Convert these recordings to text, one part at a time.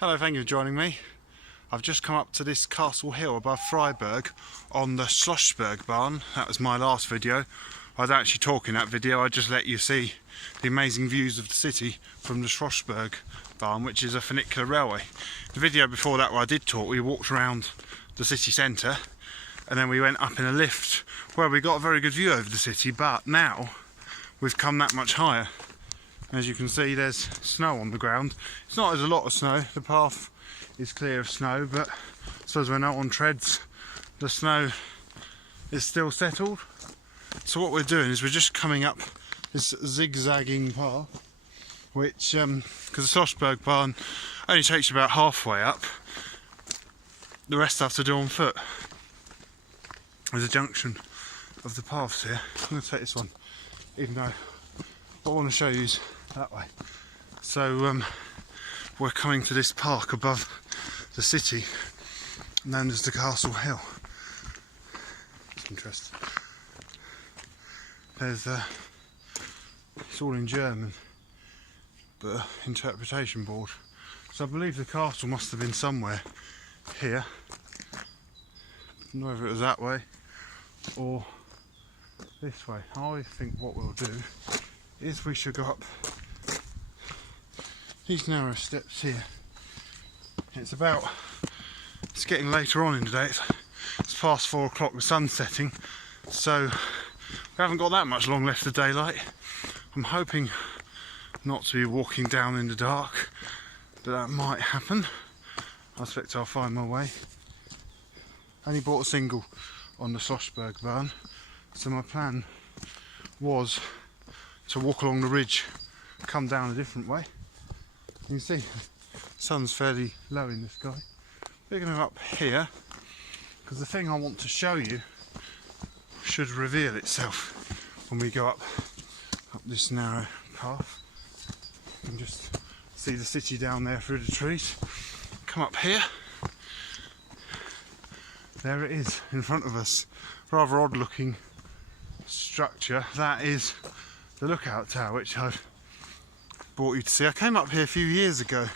Hello, thank you for joining me. I've just come up to this castle hill above Freiburg on the Schlossbergbahn. That was my last video. I was actually talking that video, I just let you see the amazing views of the city from the Schlossbergbahn, which is a funicular railway. The video before that where I did talk, we walked around the city centre and then we went up in a lift where we got a very good view over the city, but now we've come that much higher. As you can see, there's snow on the ground. It's not as a lot of snow, the path is clear of snow, but I suppose when no one treads, the snow is still settled. So what we're doing is we're just coming up this zigzagging path, which, because the Schlossbergbahn only takes you about halfway up, the rest I have to do on foot. There's a junction of the paths here. I'm going to take this one, even though what I want to show you is that way. So we're coming to this park above the city known as the Castle Hill. It's interesting. There's it's all in German, but interpretation board. So I believe the castle must have been somewhere here. I don't know whether it was that way or this way. I think what we'll do is we should go up these narrow steps here. It's getting later on in the day, it's past 4 o'clock, the sun's setting, so we haven't got that much long left of daylight. I'm hoping not to be walking down in the dark, but that might happen. I expect I'll find my way. Only bought a single on the Schlossbergbahn, so my plan was to walk along the ridge, come down a different way. You can see the sun's fairly low in the sky. We're going to go up here because the thing I want to show you should reveal itself when we go up this narrow path. You can just see the city down there through the trees. Come up here. There it is in front of us. Rather odd looking structure. That is the lookout tower, which I've brought you to see. I came up here a few years ago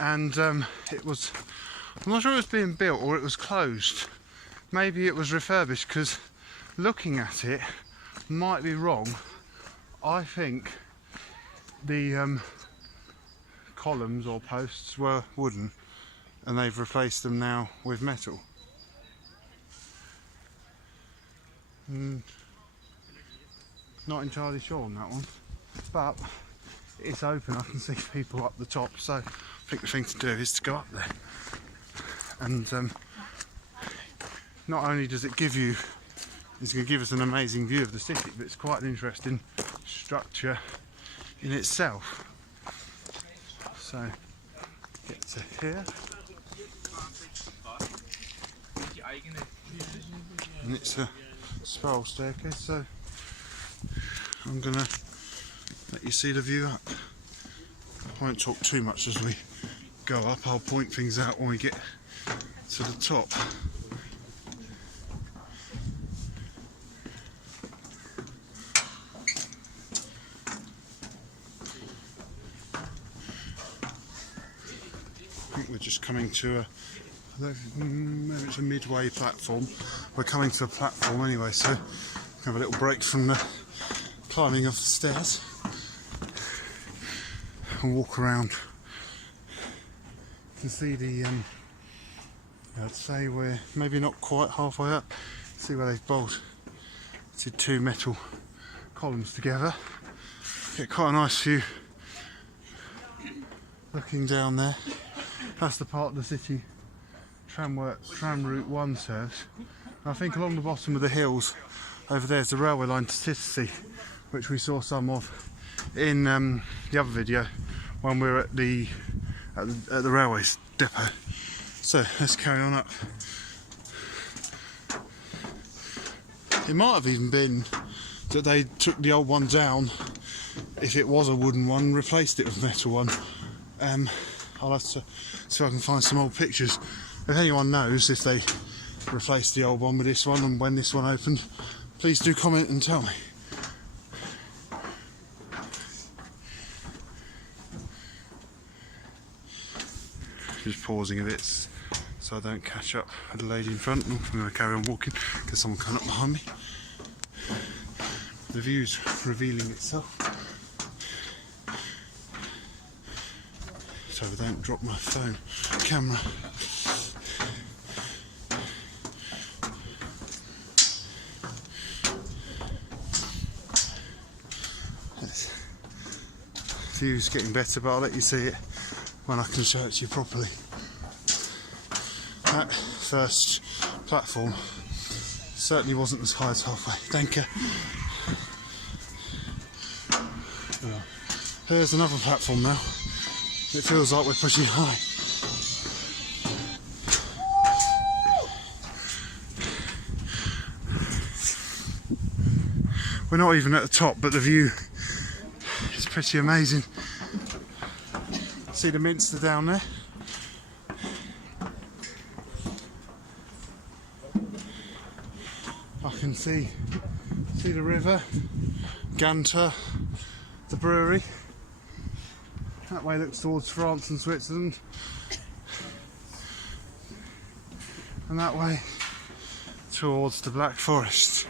and it was, I'm not sure it was being built or it was closed. Maybe it was refurbished, because looking at it, might be wrong, I think the columns or posts were wooden and they've replaced them now with metal. Not entirely sure on that one, but it's open, I can see people up the top, so I think the thing to do is to go up there. And not only does it give you, it's going to give us an amazing view of the city, but it's quite an interesting structure in itself. So, get to here. And it's a spiral staircase, so I'm going to let you see the view up. I won't talk too much as we go up, I'll point things out when we get to the top. I think we're just coming to maybe it's a midway platform. We're coming to a platform anyway, so we'll have a little break from the climbing of the stairs and walk around. You can see the I'd say we're maybe not quite halfway up. See where they've bolted 2 metal columns together. Get quite a nice view looking down there. That's the part of the city tram route 1 serves. And I think along the bottom of the hills over there's the railway line to Tissy, which we saw some of in the other video when we were at the railway depot. So let's carry on up. It might have even been that they took the old one down, if it was a wooden one, and replaced it with a metal one. I'll have to see if I can find some old pictures. If anyone knows if they replaced the old one with this one and when this one opened, please do comment and tell me. Just pausing a bit so I don't catch up with the lady in front. I'm going to carry on walking because someone coming up behind me. The view's revealing itself. So I don't drop my phone camera. The view's getting better, but I'll let you see it when I can show it to you properly. That first platform certainly wasn't as high as halfway. Thank you. There's another platform now. It feels like we're pushing high. We're not even at the top, but the view is pretty amazing. See the Minster down there? I can see the river, Ganter, the brewery. That way looks towards France and Switzerland. And that way towards the Black Forest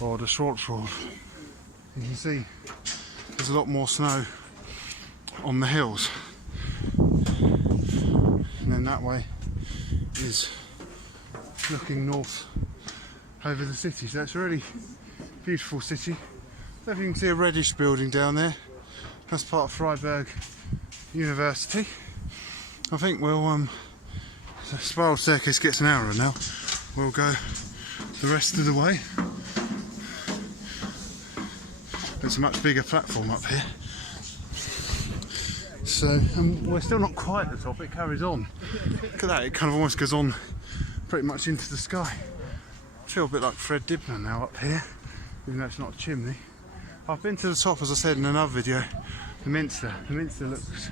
or the Schwarzwald. You can see there's a lot more snow on the hills. And then that way is looking north over the city. So it's a really beautiful city. So if you can see a reddish building down there, that's part of Freiburg University. I think we'll the spiral staircase gets narrower now. We'll go the rest of the way. It's a much bigger platform up here. So we're still not quite at the top, it carries on. Look at that, it kind of almost goes on pretty much into the sky. I feel a bit like Fred Dibner now up here, even though it's not a chimney. I've been to the top, as I said in another video, the Minster. The Minster looks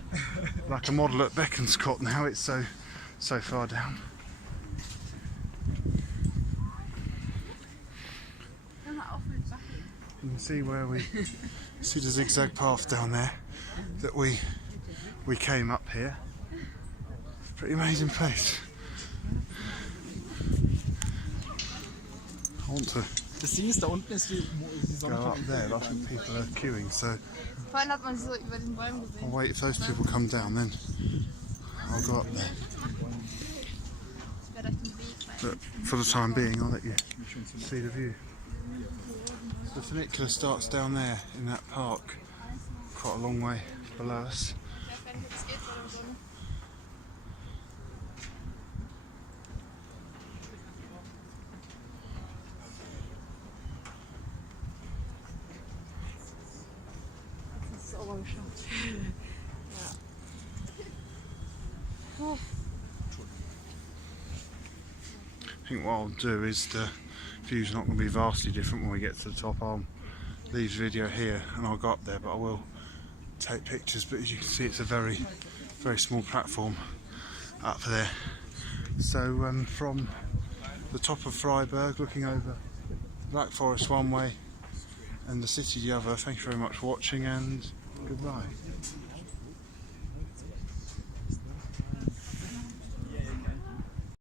like a model at Beaconscott now, it's so far down. You can see where we see the zigzag path down there that we came up here. It's a pretty amazing place. I want to Das Ding ist, da unten ist die go up there. I think people are queuing, so Vorhin hat man sie so über den Bäumen gesehen. I'll wait if those people come down, then I'll go up there. But for the time being, I'll let you see the view. The funicular starts down there in that park, quite a long way below us. I think what I'll do is the view's not going to be vastly different when we get to the top. I'll leave the video here and I'll go up there, but I will take pictures. But as you can see, it's a very small platform up there. So from the top of Freiburg, looking over the Black Forest one way and the city the other, thank you very much for watching and goodbye.